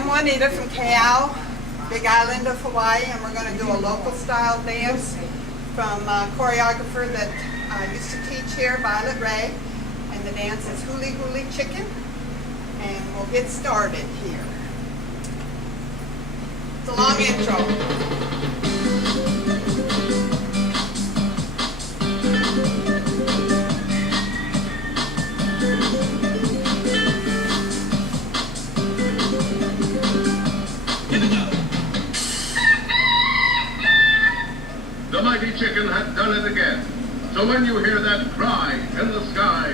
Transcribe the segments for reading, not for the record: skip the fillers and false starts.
I'm Juanita from Kea'au, Big Island of Hawaii, and we're going to do a local style dance from a choreographer that used to teach here, Violet Ray, and the dance is Huli Huli Chicken, and we'll get started here. It's a long intro. The mighty chicken had done it again. So when you hear that cry in the sky,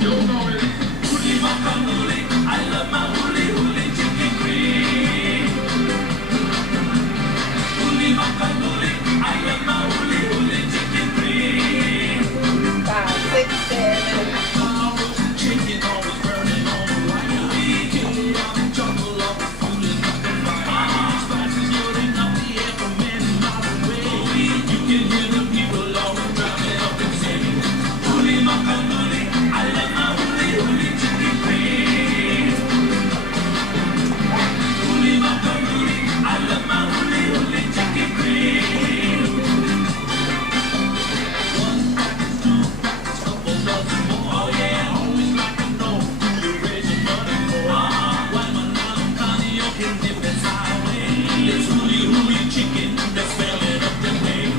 you'll know it. Huli maka huli, I love my huli huli chicken cream. Huli maka huli, I love my huli huli chicken cream. 5, 6, 7. Chicken always burning on the wire. We kill out the jungle of huli maka fire. Spices loading up the air from many miles away. You can hear the people all driving up and singing. Huli maka huli, I love my huli huli chicken cream. Huli maka huli, I love my huli huli chicken cream. One package, two packets, couple dozen more. Oh yeah, always like to know who you raise your money for. Why Manalo County, you can dip this highway. It's huli huli chicken that's spelling up the name.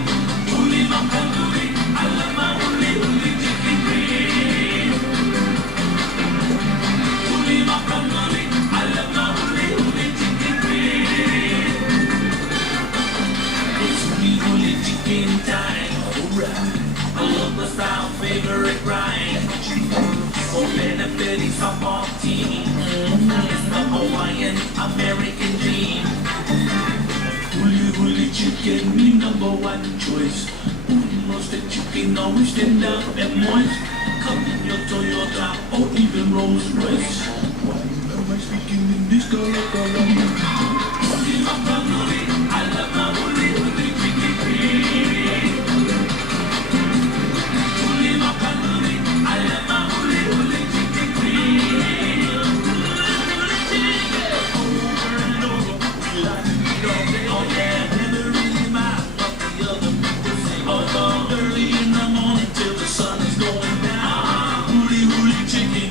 Huli maka huli, I love my huli huli chicken cream. Huli maka huli, I love my huli huli chicken cream. It's huli huli chicken time, alright. I love the style, favorite grind. For benefiting softball team, it's the Hawaiian American dream. Huli huli chicken, me number one choice. Roasted chicken, always tender and moist. Come in your Toyota or even Rolls Royce. Why am I speaking in this color? Huli maka huli, I love my huli huli chicken cream. Huli maka huli, I love my huli huli chicken cream. Huli chicken, over and over, we like to eat all day. Oh yeah, never really mind what the other people say. Although early in the morning till the sun is going down. Huli huli chicken